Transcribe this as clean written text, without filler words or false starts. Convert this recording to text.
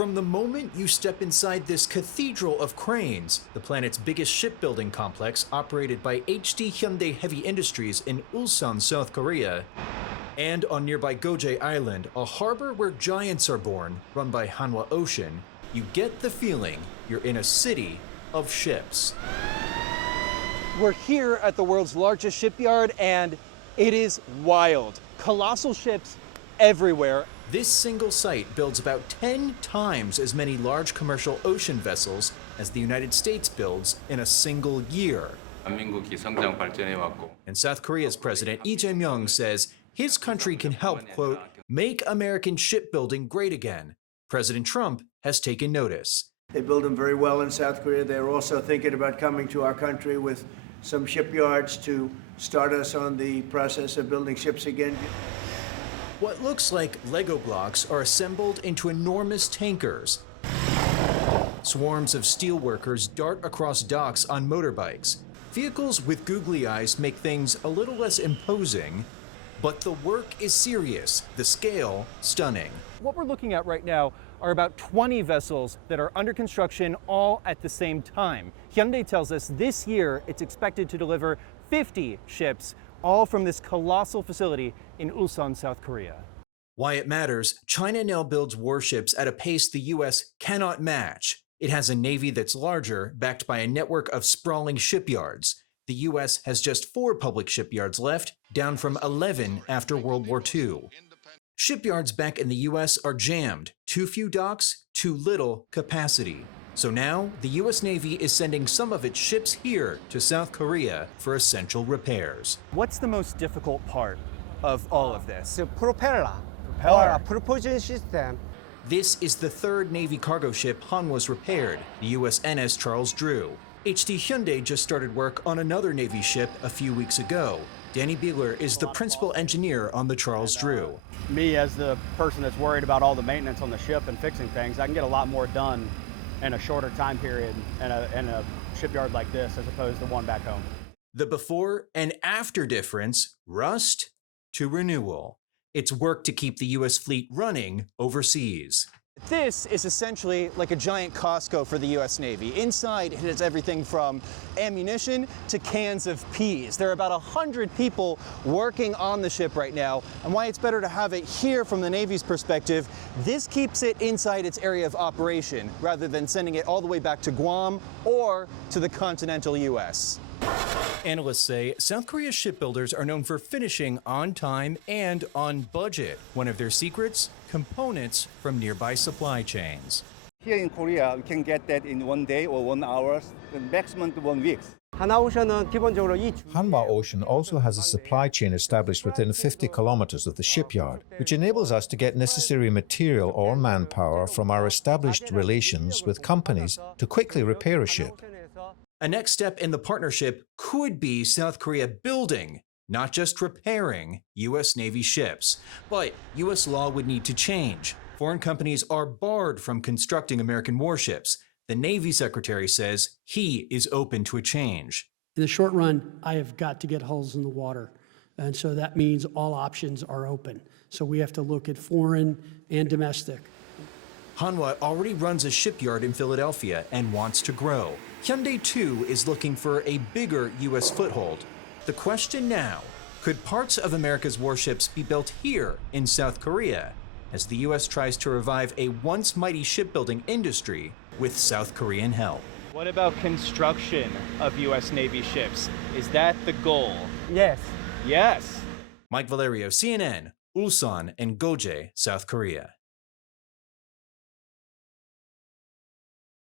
From the moment you step inside this cathedral of cranes, the planet's biggest shipbuilding complex operated by Hyundai Heavy Industries in Ulsan, South Korea, and on nearby Geoje Island, a harbor where giants are born, run by Hanwha Ocean, you get the feeling you're in a city of ships. We're here at the world's largest shipyard, and it is wild. Colossal ships everywhere. This single site builds about 10 times as many large commercial ocean vessels as the United States builds in a single year. And South Korea's President Lee Jae-myung says his country can help, quote, make American shipbuilding great again. President Trump has taken notice. They build them very well in South Korea. They're also thinking about coming to our country with some shipyards to start us on the process of building ships again. What looks like Lego blocks are assembled into enormous tankers. Swarms of steel workers dart across docks on motorbikes. Vehicles with googly eyes make things a little less imposing, but the work is serious, the scale stunning. What we're looking at right now are about 20 vessels that are under construction all at the same time. Hyundai tells us this year it's expected to deliver 50 ships, all from this colossal facility in Ulsan, South Korea. Why it matters, China now builds warships at a pace the US cannot match. It has a navy that's larger, backed by a network of sprawling shipyards. The US has just 4 public shipyards left, down from 11 after World War II. Shipyards back in the US are jammed, too few docks, too little capacity. So now, the US Navy is sending some of its ships here to South Korea for essential repairs. What's the most difficult part of all of this? The propeller. Propeller. Propulsion system. This is the 3rd Navy cargo ship Hanwha's repaired, the USNS Charles Drew. HD Hyundai just started work on another Navy ship a few weeks ago. Danny Beegler is the principal engineer on the Charles Drew. Me, as the person that's worried about all the maintenance on the ship and fixing things, I can get a lot more done in a shorter time period in a shipyard like this as opposed to one back home. The before and after difference, rust to renewal. It's work to keep the US fleet running overseas. This is essentially like a giant Costco for the US Navy. Inside, it has everything from ammunition to cans of peas. There are about 100 people working on the ship right now, and why it's better to have it here from the Navy's perspective, this keeps it inside its area of operation, rather than sending it all the way back to Guam or to the continental US. Analysts say South Korea's shipbuilders are known for finishing on time and on budget. One of their secrets? Components from nearby supply chains. Here in Korea, we can get that in 1 day or 1 hour, maximum 1 week. Hanwha Ocean also has a supply chain established within 50 kilometers of the shipyard, which enables us to get necessary material or manpower from our established relations with companies to quickly repair a ship. A next step in the partnership could be South Korea building, not just repairing, US Navy ships. But US law would need to change. Foreign companies are barred from constructing American warships. The Navy Secretary says he is open to a change. In the short run, I have got to get hulls in the water. And so that means all options are open. So we have to look at foreign and domestic. Hanwha already runs a shipyard in Philadelphia and wants to grow. Hyundai, too, is looking for a bigger US foothold. The question now, could parts of America's warships be built here in South Korea as the US tries to revive a once mighty shipbuilding industry with South Korean help? What about construction of US Navy ships? Is that the goal? Yes. Yes. Mike Valerio, CNN, Ulsan and Geoje, South Korea.